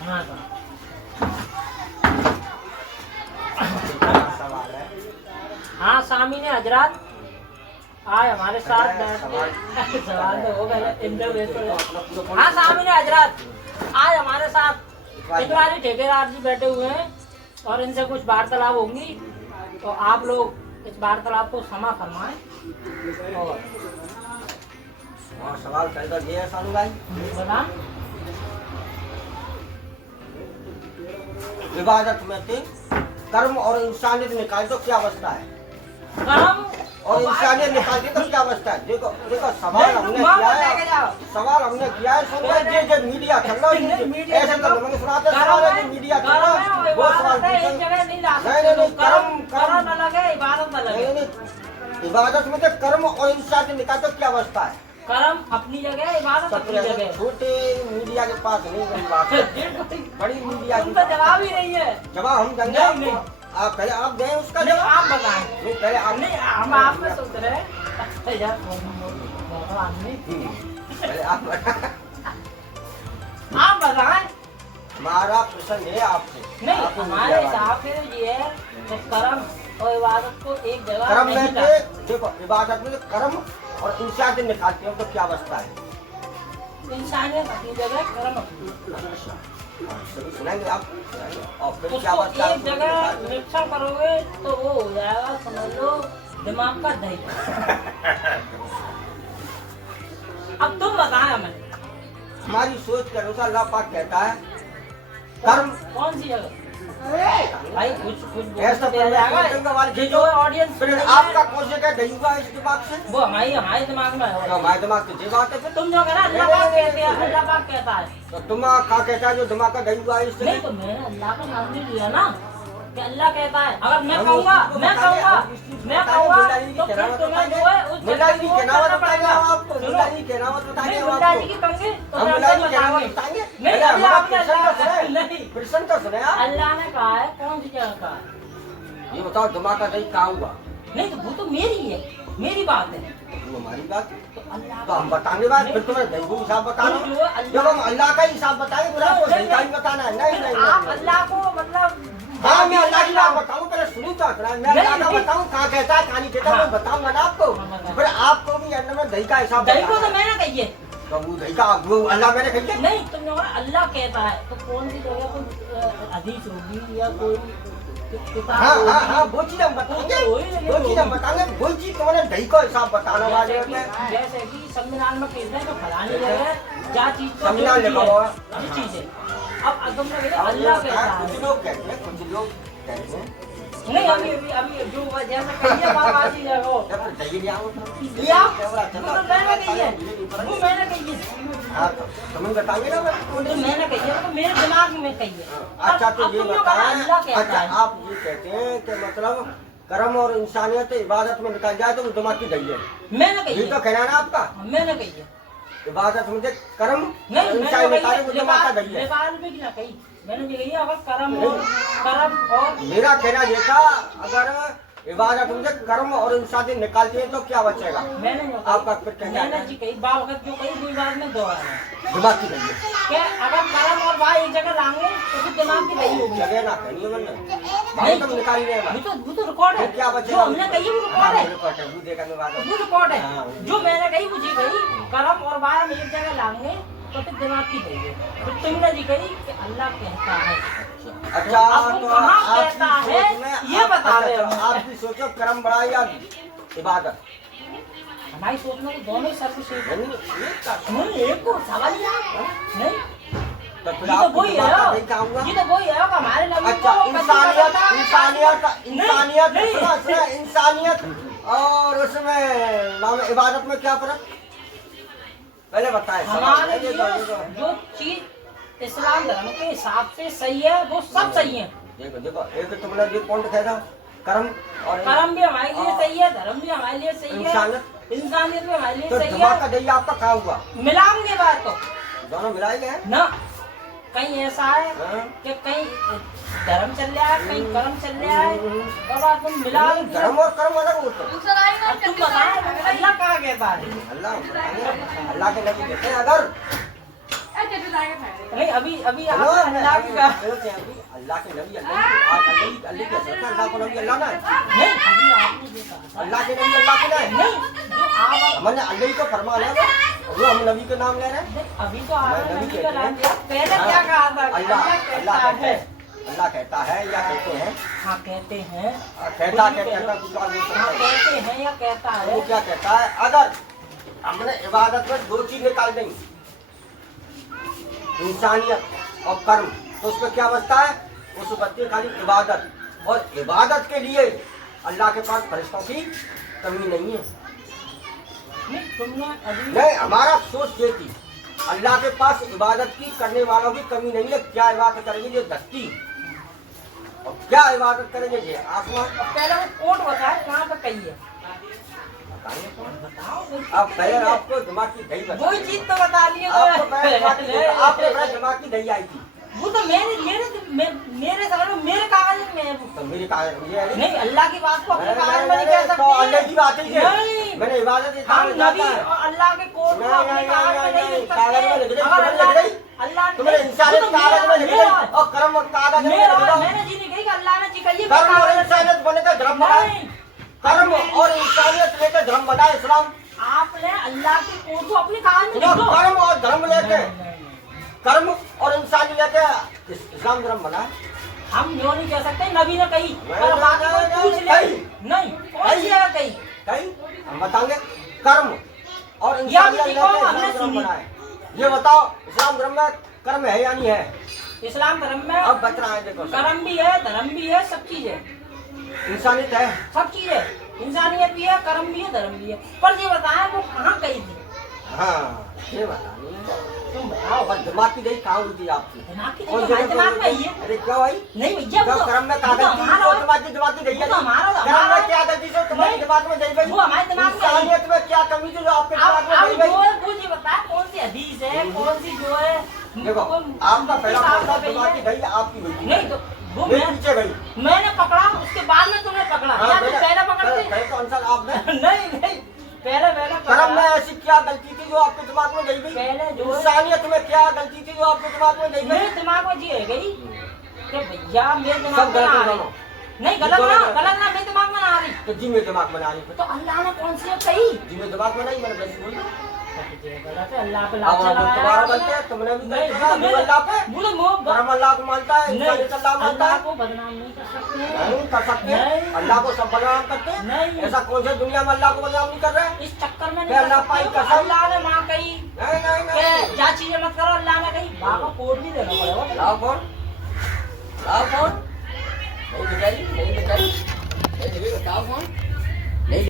हाँ सवाल है। हाँ सामी ने हजरात आए हमारे साथ सवाल तो हो गए इंटरव्यू। हाँ सामी ने हजरात आज हमारे साथ इतवारी ठेकेदार जी बैठे हुए हैं और इनसे कुछ वार्तालाप होंगी, तो आप लोग इस वार्तालाप को क्षमा फरमाएं। और सवाल कर कर दिया सानू भाई। बता इबादत में थे कर्म और इंसानियत निकाल तो क्या अवस्था है? कर्म और इंसानियत निकाल दी तो क्या अवस्था है? देखो देखो सवाल हमने किया है, सवाल हमने किया है। सुन रहे जो मीडिया चल रहा है ऐसे तो लोग सुनाते सवाल है जो मीडिया चल रहा है वो सवाल नहीं कर्म कर्म अलग है, इबादत अलग है। इबादत में तो कर्म और इंसानियत निकाल तो क्या अवस्था है? कर्म अपनी जगह, इबादत अपनी जगह। छोटे मीडिया के पास नहीं बड़ी बात है, बड़ी मीडिया उनका जवाब ही नहीं है। जवाब हम देंगे नहीं। आप पहले आप दें उसका जवाब, आप बताएं। नहीं पहले आप नहीं, हम आप में सोच रहे हैं यार आदमी पहले आप बताएं। हमारा प्रश्न है आपसे नहीं, हमारे हिसाब से ये है कि कर्म और इबादत को एक जगह कर्म नहीं में देखो इबादत में कर्म और इंसानियत निकालते हो तो क्या अवस्था है? इंसानियत अपनी जगह, कर्म सुनाएंगे आप और फिर क्या उसको अवस्था एक जगह निरीक्षण करोगे तो वो हो जाएगा, समझ लो दिमाग का दही। अब तुम बताएं हमें। हमारी सोच के अनुसार अल्लाह पाक कहता है कर्म कौन सी जगह भाई कुछ ऐसा जो ऑडियंस आपका कौन से क्या दही हुआ है इस दिमाग से? वो हमारे दिमाग में है। तो हमारे दिमाग से ये बात है फिर तुम जो कह रहा अल्लाह पाक कहते हैं, अल्लाह पाक कहता है तो तुम क्या कहता है जो दिमाग का दही हुआ है इससे? नहीं, तो मैंने अल्लाह का नाम नहीं लिया ना कि अल्लाह कहता है। अगर मैं कहूँगा तो फिर तुम्हें जो है उस मुल्ला जी की कहना बताएंगे आपको, मुल्ला जी की कहना बताएंगे मुल्ला जी आपको, की कहूँगी तो हम मुल्ला जी की कहना बताएंगे। नहीं, अभी आपने नहीं प्रश्न तो सुने आप। अल्लाह ने कहा है, कौन सी जगह कहा है? ये बताओ दिमाग का दही कहाँ हुआ? नहीं, तो वो तो मेरी है, मेरी बात है। हमारी बात तो अल्लाह तो हम बताने बाद फिर तुम्हें दही को हिसाब बताना। जब हम अल्लाह का हिसाब बताएंगे फिर आपको दही का ही बताना है। नहीं नहीं आप अल्लाह को मतलब हाँ मैं अल्लाह की बात बताऊँ पहले सुनी तो मैं अल्लाह का बताऊँ कहाँ कहता है कहानी कहता है मैं बताऊंगा ना आपको। फिर आपको भी अल्लाह में दही का हिसाब दही को तो मैंने कही है। तो वो दही का वो अल्लाह मैंने कही है। नहीं, तुमने बोला अल्लाह कहता है तो कौन सी जगह कोई हदीस होगी या कोई हाँ हाँ हाँ वो चीज हम बताएंगे, वो चीज हम बताएंगे। वो चीज तुम्हारे दही का हिसाब बताना वाले होते हैं। जैसे कि संविधान में कहते हैं तो फलानी जगह क्या चीज संविधान लिखा हुआ है ये चीज है। अब तुमने कहा अल्लाह कहता है, कुछ लोग कहते हैं कुछ लोग कहते हैं नहीं अभी जो जैसे कहिए बाबा जी जगह दही लिया वो मैंने कही है, वो मैंने कही है। हाँ तो तुम्हें बताएंगे ना तो मैंने कही है तो मेरे दिमाग में कही है। अच्छा तो ये बताएं। अच्छा अच्छा आप ये कहते हैं कि मतलब कर्म और इंसानियत इबादत में निकल जाए तो वो दिमाग की दही है। मैंने कही ये तो कहना है ना आपका। मैंने कही है इबादत में कर्म नहीं, इंसानियत निकाले वो दिमाग का दही है। कही मैंने ये कही अगर कर्म और मेरा कहना ये था अगर इबादत में कर्म और इंसानियत निकालते हैं तो क्या बचेगा? मैंने आपका फिर कहना मैंने जी कही बाप वक्त जो कही कोई बात में दोहराना दिमाग की दही है। क्या अगर कर्म और वाह एक जगह लाएंगे तो फिर दिमाग की दही होगी। जगह ना कहनी है मैंने भाई तुम निकाल लेगा वो तो रिकॉर्ड है। क्या जो बचेगा? हमने कही वो रिकॉर्ड है, वो देखा वो रिकॉर्ड है। जो मैंने कही वो जी कही कर्म और वाह हम एक जगह लाएंगे तो फिर दिमाग की दही है। फिर तुमने जी कही कि अल्लाह कहता है। अच्छा तो कहता है ये बता रहे हो। आपकी सोचो कर्म बड़ा या इबादत? हमारी सोच में तो दोनों ही सर्वश्रेष्ठ नहीं नहीं, एक को सवाल ही नहीं तो फिर ये तो वही है ये तो वही है हमारे नबी अच्छा को इंसानियत और उसमें नाम इबादत में क्या फर्क पहले बताएं। हमारे लिए जो चीज इस्लाम धर्म के हिसाब से सही है वो सब सही है। देखो देखो एक तुमने जो पॉइंट कहा था कर्म और कर्म भी हमारे लिए सही है, धर्म भी हमारे लिए सही है, इंसानियत भी हमारे लिए तो सही दिमाग का है। दही आपका कहाँ हुआ? मिलाएंगे बात तो दोनों मिलाए गए ना। कहीं ऐसा है कि कहीं धर्म चल रहा है, कहीं कर्म चल रहा है, तब आप तुम मिला धर्म और कर्म अलग होते हैं। तुम बताओ अल्लाह कहाँ कहता है? अल्लाह के नबी कहते हैं अगर नहीं अभी अभी आप अल्लाह की बात अल्लाह के नबी अल्लाह के सरकार अल्लाह को नबी अल्लाह ना नहीं अभी आपने जो कहा अल्लाह के नबी अल्लाह के नहीं नहीं जो आप हमने अल्लाह को फरमान है वो हम नबी के नाम ले रहे हैं अभी तो आपने नबी का नाम लिया पहले क्या कहा था अल्लाह अल्लाह कहते हैं अल्लाह कहता है या कहते हैं हाँ कहते हैं कहता कुछ और नहीं हाँ कहता है। कहते हैं या कहता है वो क्या कहता है अगर हमने इबादत में दो चीज निकाल देंगे इंसानियत और कर्म तो उसमें क्या बचता है उस बचती है खाली इबादत और इबादत के लिए अल्लाह के पास फरिश्तों की कमी नहीं है नहीं तुमने अभी नहीं हमारा सोच ये थी अल्लाह के पास इबादत की करने वालों की कमी नहीं है क्या इबादत करेंगे जो धरती और क्या इबादत करेंगे ये आसमान पहले वो कोट बताए कहाँ पे कही है बताइए कौन? बताओ वो चीज़ अब तो पहले कही है। आपको दिमाग की दही बता वही चीज तो बता दिए आपको पहले दिमाग की दही आपने पहले दिमाग की दही आई थी वो तो मेरे समझ में मेरे कागज में है वो। तो मेरे कागज ये है नहीं अल्लाह की बात को अपने कागज में नहीं कह तो अल्लाह सकते की बात है नहीं। मैंने इबादत हम नबी और अल्लाह के कोर्ट को अपने कागज में नहीं लिख कागज में लिख सकते दे, अगर तुम्हें लिख दे। अल्लाह तुम्हें इंसानियत कागज में लिख दे और कर्म कागज में लिख दो मैंने जी नहीं कही कि अल्लाह ने जी कही है, कर्म और कागज में- इंसानियत बने का धर्म बनाए नहीं कर्म और इंसानियत लेकर धर्म बनाए इस्लाम आपने अल्लाह के कोर्ट को अपने कागज में जो लिख दो कर्म और धर्म लेके नहीं। कर्म और इंसानी लेके इस्लाम धर्म बनाए हम यूँ नहीं कह सकते नबी ने कही नहीं, पर बाकी नहीं, कोई नहीं, पूछ ले कही। नहीं कौन सी जगह कही कहीं हम बताएंगे कर्म और या इंसानियत किसी लेके को हमने इस्लाम धर्म सुनी। बनाए ये बताओ इस्लाम धर्म में कर्म है या नहीं है इस्लाम धर्म में अब बच रहा है देखो कर्म भी है धर्म भी है सब चीज है इंसानियत है सब चीज है इंसानियत भी है कर्म भी है धर्म भी है पर ये बताएं वो कहाँ गई थी हाँ ये बतानी है तुम बताओ और दिमाग की दही कहाँ हुई थी आपकी दिमाग की और दही हमारे दिमाग में ही है अरे क्या भाई नहीं भैया क्या वो तो कर्म में वो तो कागज थी हमारा वो है। दिमाग की दही वो तो हमारा कर्म हमारा में क्या गलती से तुम्हारे नहीं। दिमाग में दही गई वो हमारे दिमाग में है। इंसानियत में क्या कमी थी जो आपके अब दिमाग में अब दही जो गई है वो ये बताए कौन सी हदीस है कौन सी जो है देखो आपका पहला किताब फैसला में दिमाग गई की है। दही आपकी हुई थी नहीं तो वो मेरे मैं पीछे गई मैंने पकड़ा उसके बाद में तुमने पकड़ा हाँ, या तुम पहले पकड़ते पहले कौन सा आपने नहीं नहीं पहले पहले कर्म में पकड़ा ऐसी क्या गलती थी जो आपके दिमाग में गई पहले जो है इंसानियत में क्या गलती थी जो आपके दिमाग में गई मेरे दिमाग में जी है गई कि भैया मेरे दिमाग सब में ना गलत आ है रही दोनों नहीं गलत ना मेरे दिमाग में ना आ रही तो जी में दिमाग बना रही तो अल्लाह ने कौन सी कही जी में दिमाग में नहीं मैंने बस बोल गलत है अल्लाह पे अब लाचा हम लगाया तुम्हारा है बनते हैं तुमने भी नहीं गलती वो तो करा अल्लाह पे वो तो मोह कर्म अल्लाह को मानता है इंसानियत अल्लाह मानता अल्लाह है को बदनाम नहीं कर सकते हैं नहीं कर सकते नहीं। अल्लाह को सब बदनाम करते हैं नहीं। ऐसा कौन सा दुनिया में अल्लाह को बदनाम नहीं कर रहे हैं इस चक्कर में क्या नहीं अल्लाह कर पाई सकते हो। कसम? अल्लाह ने माँ कही नहीं नहीं नहीं कि जा चीजें मत करो अल्लाह ने कही बाबा कोड भी देना पड़ेगा लाओ कौन लाओ कौन नहीं बिचारी नहीं बिचारी नहीं बताओ कौन नहीं